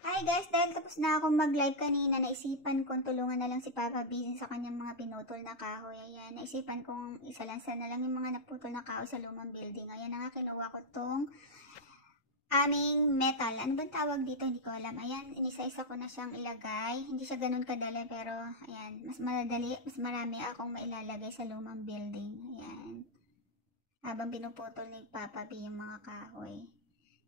Hi guys, dahil tapos na akong mag-live kanina, naisipan kong tulungan na lang si Papa Busy sa kanyang mga pinutol na kahoy. Ayan, naisipan kong isalansan na lang yung mga naputol na kahoy sa lumang building. Ayan na nga, kinuha ko tong aming metal. Ano bang tawag dito? Hindi ko alam. Ayan, inisa-isa ko na siyang ilagay. Hindi siya ganun kadali, pero ayan, mas madali, mas marami akong mailalagay sa lumang building. Ayan, habang pinuputol ni Papa B yung mga kahoy.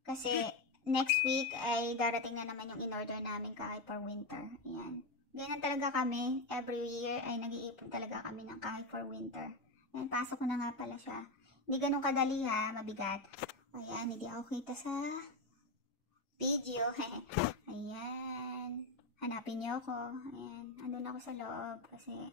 Kasi next week ay darating na naman yung in-order namin kahoy for winter. Ayan. Ganyan talaga kami. Every year ay nag-iipon talaga kami ng kahoy for winter. Ayan, pasok ko na nga pala siya. Hindi ganun kadali ha, mabigat. Ayan, hindi ako kita sa video. Ayan. Hanapin niyo ako. Ayan, andun ako sa loob kasi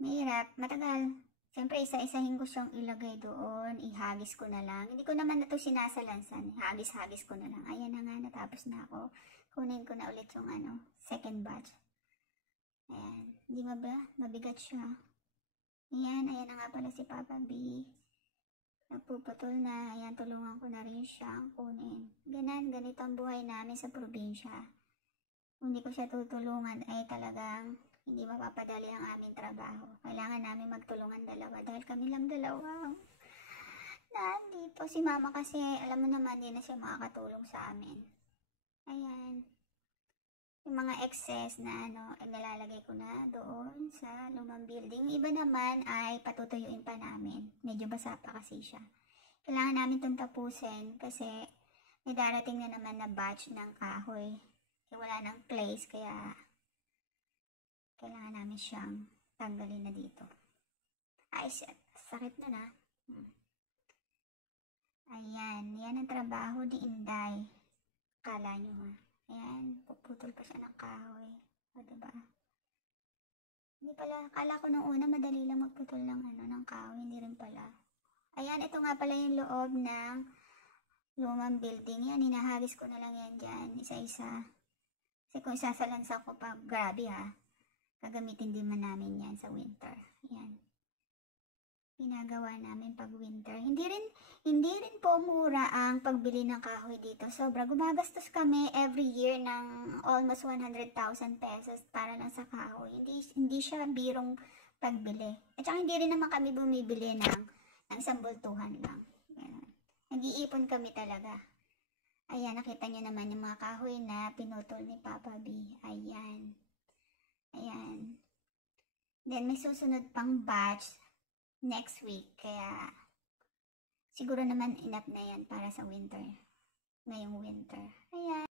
mahirap, matagal. Siyempre, isa-isahin ko siyang ilagay doon. Ihagis ko na lang. Hindi ko naman na ito sinasalansan. Hagis-hagis ko na lang. Ayan na nga, natapos na ako. Kunin ko na ulit yung second batch. Ayan. Hindi mabigat siya. Ayan, ayan na nga pala si Papa B. Nagpuputol na. Ayan, tulungan ko na rin siyang kunin. Ganito ang buhay namin sa probinsya. Kung hindi ko siya tutulungan ay talagang hindi mapapadali ang aming trabaho. Kailangan namin magtulungan dalawa dahil kami lang dalawa. Nandito si mama kasi alam mo naman din na siya makakatulong sa amin. Ayan. Yung mga excess na nilalagay ko na doon sa lumang building. Iba naman ay patutuyuin pa namin. Medyo basa pa kasi siya. Kailangan namin itong tapusin kasi may darating na naman na batch ng kahoy. Wala nang place kaya kailangan namin siyang tanggalin na dito. Ay, sakit na na. Ayan, yan ang trabaho ni Inday. Kala nyo ha. Ayan, puputol pa siya ng kahoy. O, diba? Hindi pala, kala ko nung una madali lang magputol ng kahoy. Hindi rin pala. Ayan, ito nga pala yung loob ng lumang building. Yan, hinahagis ko na lang yan dyan. Isa-isa. Kasi kung isasalansan ko pa, grabe ha. Gagamitin din man namin yan sa winter. Ayan. Ginagawa namin pag winter. Hindi rin po mura ang pagbili ng kahoy dito. Sobra. Gumagastos kami every year ng almost 100,000 pesos para lang sa kahoy. Hindi siya birong pagbili. At saka hindi rin naman kami bumibili ng isang bultuhan lang. Ayan. Nag-iipon kami talaga. Ayan, nakita nyo naman yung mga kahoy na pinutol ni Papa B. Ayan. Ayan. Then, may susunod pang batch next week. Kaya, siguro naman enough na yan para sa winter. Ngayong winter. Ayan.